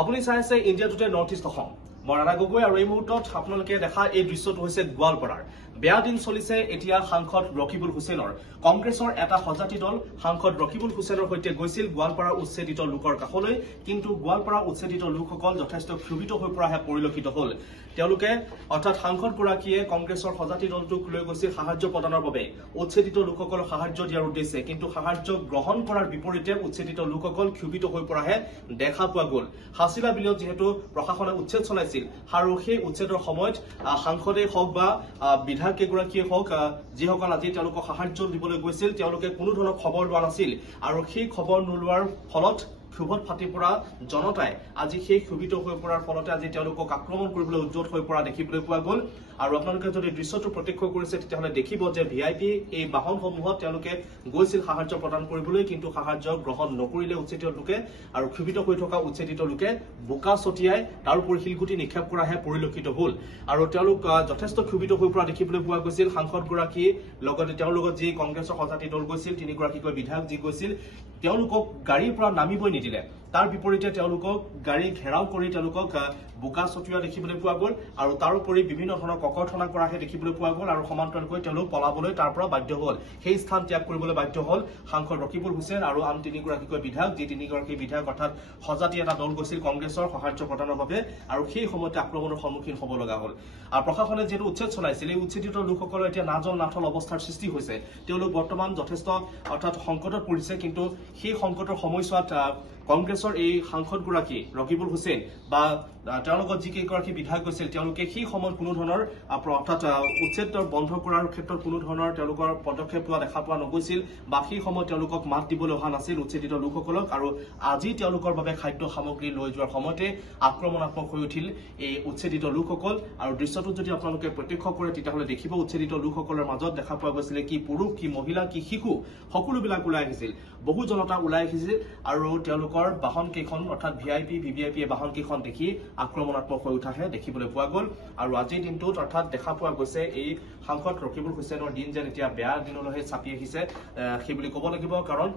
আপুনি চাই আছে India today north east Assam. মই ৰাণা গগৈ আৰু এই মুহূৰ্তত আপোনালোকে দেখা এই দৃশ্যটো হৈছে গোৱালপাৰাৰ। বেয়া দিন চলিছে এতিয়া সাংসদ ৰকিবুল হুছেইনৰ। কংগ্ৰেছৰ এটা সজাতি দল সাংসদ ৰকিবুল হুছেইনৰ সৈতে গৈছিল গোৱালপাৰা উচ্ছেদিত লোকৰ কাষলৈ, কিন্তু গোৱালপাৰা উচ্ছেদিত লোকসকল যথেষ্ট ক্ষোভিত হৈ পৰাহে পৰিলক্ষিত হল। তেওঁলোকে অৰ্থাৎ সাংসদগৰাকীয়ে কংগ্ৰেছৰ সজাতি দলটোক লৈ গৈছিল সাহায্য প্ৰদানৰ বাবে, উচ্ছেদিত লোকসকলক সাহায্য দিয়াৰ উদ্দেশ্যে, কিন্তু সাহায্য গ্ৰহণ কৰাৰ বিপৰীতে উচ্ছেদিত লোকসকল ক্ষোভিত হৈ পৰাহে দেখা পোৱা গল। হাছিলা বিলত যিহেতু প্ৰশাসনে উচ্ছেদ চলাইছিল আৰু সেই উচ্ছেদৰ সময়ত সাংসদেই হওক বা বিধায়কগৰাকীয়ে হওক, যিসকল আজি তেওঁলোকক সাহায্য দিবলৈ গৈছিল তেওঁলোকে কোনো ধৰণৰ খবৰ লোৱা নাছিল, আৰু সেই খবৰ নোলোৱাৰ ফলত ক্ষোভত ফাটি পৰা জনতাই আজি সেই ক্ষোভিত হৈ পৰাৰ ফলতে আজি তেওঁলোকক আক্ৰমণ কৰিবলৈ উদ্যত হৈ পৰা দেখিবলৈ পোৱা গল। আৰু আপোনালোকে যদি দৃশ্যটো প্ৰত্যক্ষ কৰিছে তেতিয়াহ'লে দেখিব যে ভিআইপি এই বাহনসমূহত তেওঁলোকে গৈছিল সাহায্য প্ৰদান কৰিবলৈ, কিন্তু সাহায্য গ্ৰহণ নকৰিলে উচ্ছেদিত লোকে, আৰু ক্ষোভিত হৈ থকা উচ্ছেদিত লোকে বোকা ছটিয়াই তাৰোপৰি শিলগুটি নিক্ষেপ কৰাহে পৰিলক্ষিত হল। আৰু তেওঁলোক যথেষ্ট ক্ষোভিত হৈ পৰা দেখিবলৈ পোৱা গৈছিল। সাংসদগৰাকী লগতে তেওঁৰ লগত যি কংগ্ৰেছৰ সজাতি দল গৈছিল, তিনিগৰাকীকৈ বিধায়ক যি গৈছিল, তেওঁলোকক গাড়ীৰ পৰা নামিবই নিদিলে। তাৰ বিপৰীতে তেওঁলোকক গাড়ী ঘেৰাও কৰি তেওঁলোকক বোকা ছটিওৱা দেখিবলৈ পোৱা গল, আৰু তাৰোপৰি বিভিন্ন ধৰণৰ ককৰ্থনা কৰাহে দেখিবলৈ পোৱা গল, আৰু সমান্তৰালকৈ তেওঁলোক পলাবলৈ তাৰ পৰা বাধ্য হল। সেই স্থান ত্যাগ কৰিবলৈ বাধ্য হল সাংসদ ৰকিবুল হুছেইন আৰু আন তিনিগৰাকীকৈ বিধায়ক, যি তিনিগৰাকী বিধায়ক অৰ্থাৎ সজাতি এটা দল গৈছিল কংগ্ৰেছৰ সাহায্য প্ৰদানৰ বাবে, আৰু সেই সময়তে আক্ৰমণৰ সন্মুখীন হ'ব লগা হল। আৰু প্ৰশাসনে যিহেতু উচ্ছেদ চলাইছিল, এই উচ্ছেদিত লোকসকলৰ এতিয়া নাজল নাথল অৱস্থাৰ সৃষ্টি হৈছে। তেওঁলোক বৰ্তমান যথেষ্ট অৰ্থাৎ সংকটত পৰিছে, কিন্তু সেই সংকটৰ সময়ছোৱাত কংগ্ৰেছৰ এই সাংসদগৰাকী ৰকিবুল হুছেইন বা তেওঁৰ লগত যিকেইগৰাকী বিধায়ক গৈছিল তেওঁলোকে সেই সময়ত কোনো ধৰণৰ অৰ্থাৎ উচ্ছেদ বন্ধ কৰাৰ ক্ষেত্ৰত কোনো ধৰণৰ তেওঁলোকৰ পদক্ষেপ লোৱা দেখা পোৱা নগৈছিল, বা সেই সময়ত তেওঁলোকক মাত দিবলৈ অহা নাছিল উচ্ছেদিত লোকসকলক। আৰু আজি তেওঁলোকৰ বাবে খাদ্য সামগ্ৰী লৈ যোৱাৰ সময়তে আক্ৰমণাত্মক হৈ উঠিল এই উচ্ছেদিত লোকসকল। আৰু দৃশ্যটোত যদি আপোনালোকে প্ৰত্যক্ষ কৰে তেতিয়াহ'লে দেখিব উচ্ছেদিত লোকসকলৰ মাজত দেখা পোৱা গৈছিলে কি পুৰুষ, কি মহিলা, কি শিশু, সকলোবিলাক ওলাই আহিছিল। বহু জনতা ওলাই আহিছিল, আৰু তেওঁলোকৰ বাহন কেইখন অৰ্থাৎ ভিভিআইপি বাহন কেইখন দেখি আক্ৰমণাত্মক হৈ উঠাহে দেখিবলৈ পোৱা গল। আৰু আজিৰ দিনটোত অৰ্থাৎ দেখা পোৱা গৈছে এই সাংসদ ৰকিবুল হুছেইনৰ দিন যেন এতিয়া বেয়া দিনলৈহে চাপি আহিছে সেই বুলি ক'ব লাগিব। কাৰণ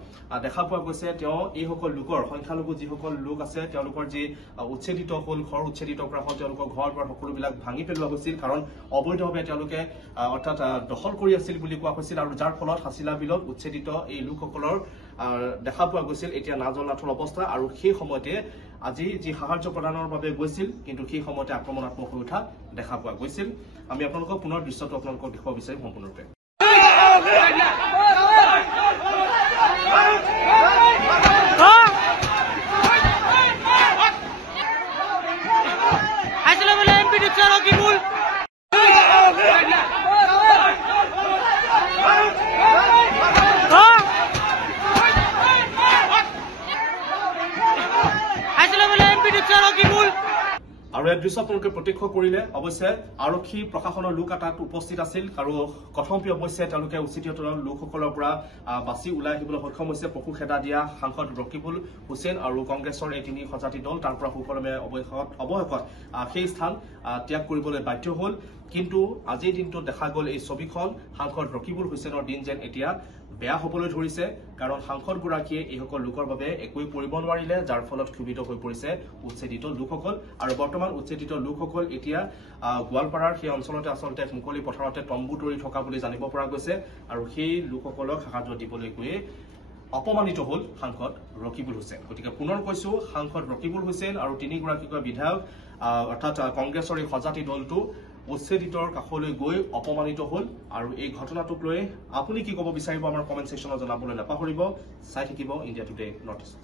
দেখা পোৱা গৈছে তেওঁ এইসকল লোকৰ সংখ্যালঘু যিসকল লোক আছে তেওঁলোকৰ যি উচ্ছেদিত হল, ঘৰ উচ্ছেদিত কৰা হল, তেওঁলোকৰ ঘৰ দুৱাৰ সকলোবিলাক ভাঙি পেলোৱা হৈছিল, কাৰণ অবৈধভাৱে তেওঁলোকে অৰ্থাৎ দখল কৰি আছিল বুলি কোৱা হৈছিল, আৰু যাৰ ফলত হাছিলা বিলত উচ্ছেদিত এই লোকসকলৰ দেখা পোৱা গৈছিল এতিয়া নাজল নাথল অৱস্থা। আৰু সেই সময়তে আজি যি সাহায্য প্ৰদানৰ বাবে গৈছিল, কিন্তু সেই সময়তে আক্ৰমণাত্মক হৈ উঠা দেখা পোৱা গৈছিল। আমি আপোনালোকক পুনৰ দৃশ্যটো আপোনালোকক দেখুৱাব বিচাৰিম সম্পূৰ্ণৰূপে। আৰু এই দৃশ্য আপোনালোকে প্ৰত্যক্ষ কৰিলে অৱশ্যে আৰক্ষী প্ৰশাসনৰ লোক তাত উপস্থিত আছিল, আৰু কথমপি অৱশ্যে তেওঁলোকে উচ্ছেদিত লোকসকলৰ পৰা বাছি ওলাই আহিবলৈ সক্ষম হৈছে। পশু খেদা দিয়া সাংসদ ৰকিবুল হুছেইন আৰু কংগ্ৰেছৰ এই তিনি সজাতি দল তাৰ পৰা সুকলমে অৱশেষত সেই স্থান ত্যাগ কৰিবলৈ বাধ্য হল। কিন্তু আজিৰ দিনটোত দেখা গল এই ছবিখন সাংসদ ৰকিবুল হুছেইনৰ দিন যেন এতিয়া বেয়া হবলৈ ধৰিছে, কাৰণ সাংসদগৰাকীয়ে এইসকল লোকৰ বাবে একোৱে কৰিব নোৱাৰিলে, যাৰ ফলত ক্ষোভিত হৈ পৰিছে উচ্ছেদিত লোকসকল। আৰু বৰ্তমান উচ্ছেদিত লোকসকল এতিয়া গোৱালপাৰাৰ সেই অঞ্চলতে আচলতে মুকলি পথাৰতে তম্বু তৰি থকা বুলি জানিব পৰা গৈছে, আৰু সেই লোকসকলক সাহায্য দিবলৈ গৈয়ে অপমানিত হল সাংসদ ৰকিবুল হুছেইন। গতিকে পুনৰ কৈছো, সাংসদ ৰকিবুল হুছেইন আৰু তিনিগৰাকীকৈ বিধায়ক অৰ্থাৎ কংগ্ৰেছৰ এই সজাতি দলটো উচ্ছেদিতৰ কাষলৈ গৈ অপমানিত হল। আৰু এই ঘটনাটোক লৈ আপুনি কি ক'ব বিচাৰিব আমাৰ কমেণ্ট ছেকশ্যনত জনাবলৈ নাপাহৰিব। চাই থাকিব ইণ্ডিয়া টুডে নৰ্থ ইষ্ট।